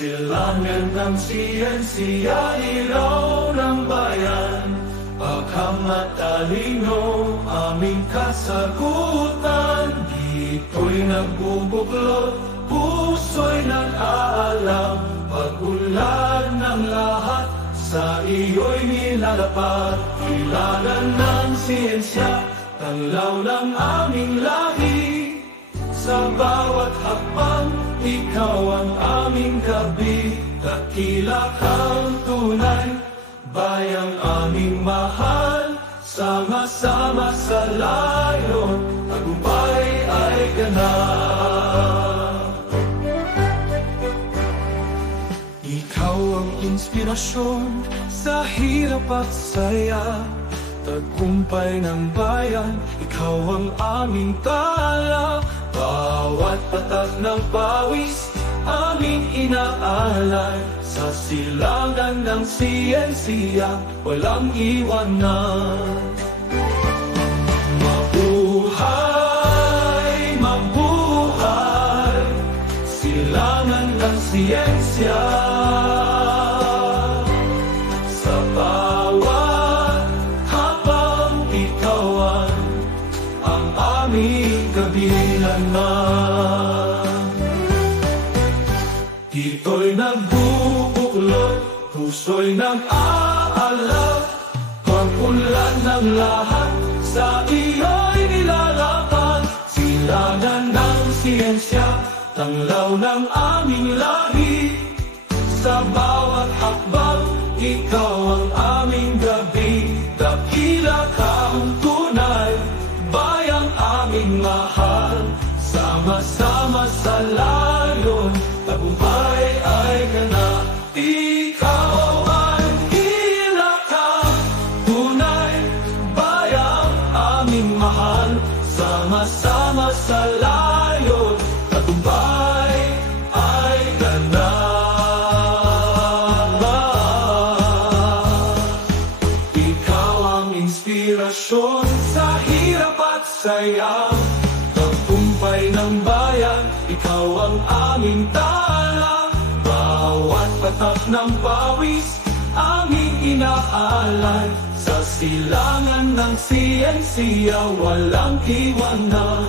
silangan ng siyensya, ilaw ng bayan. Pagkamatalino, aming kasagutan. Dito'y nagbubuklod, puso'y nag-aalam. Pag-ulan ng lahat, sa iyo'y nilalapad. Kailangan ng siyensya, tanglaw ng aming lahi. Sa bawat hakbang, ikaw ang aming gabi. Dakila kang tunay, bayang aming mahal. Sama-sama sa layon, tagumpay ay ganap. Ikaw ang inspirasyon sa hirap at saya. Tagumpay ng bayan, ikaw ang aming tala. Bawat patak ng pawis, aming inaalay. Sa silangan ng siyensya, walang iwanan. Mabuhay, mabuhay, silangan ng siyensya. Sa bawat habang ikaw ang aming kabilangan. Dito'y nagbubuklod, puso'y nag-aalab. Pag-ulan ng lahat, sa iyo'y nilalapad. Silangan ng siyensya, tanglaw ng aming lahi. Sa bawat hakbang, ikaw ang aming gabi. Dakila kang tunay, bayang aming mahal. Sama-sama sa layon, tagumpay ay ganap. Ikaw ang ilakang tunay, bayang aming mahal. Sama-sama sa layon, tagumpay ay ganap. Ikaw ang inspirasyon sa hirap at saya. Tagumpay ng bayan, ikaw ang aming tala. Bawat patak ng pawis, aming inaalay. Sa silangan ng siyensya, walang iwanan.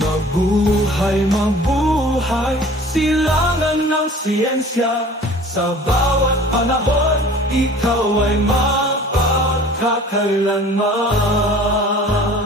Mabuhay, mabuhay, silangan ng siyensya. Sa bawat panahon, ikaw ay mapagkakailanman.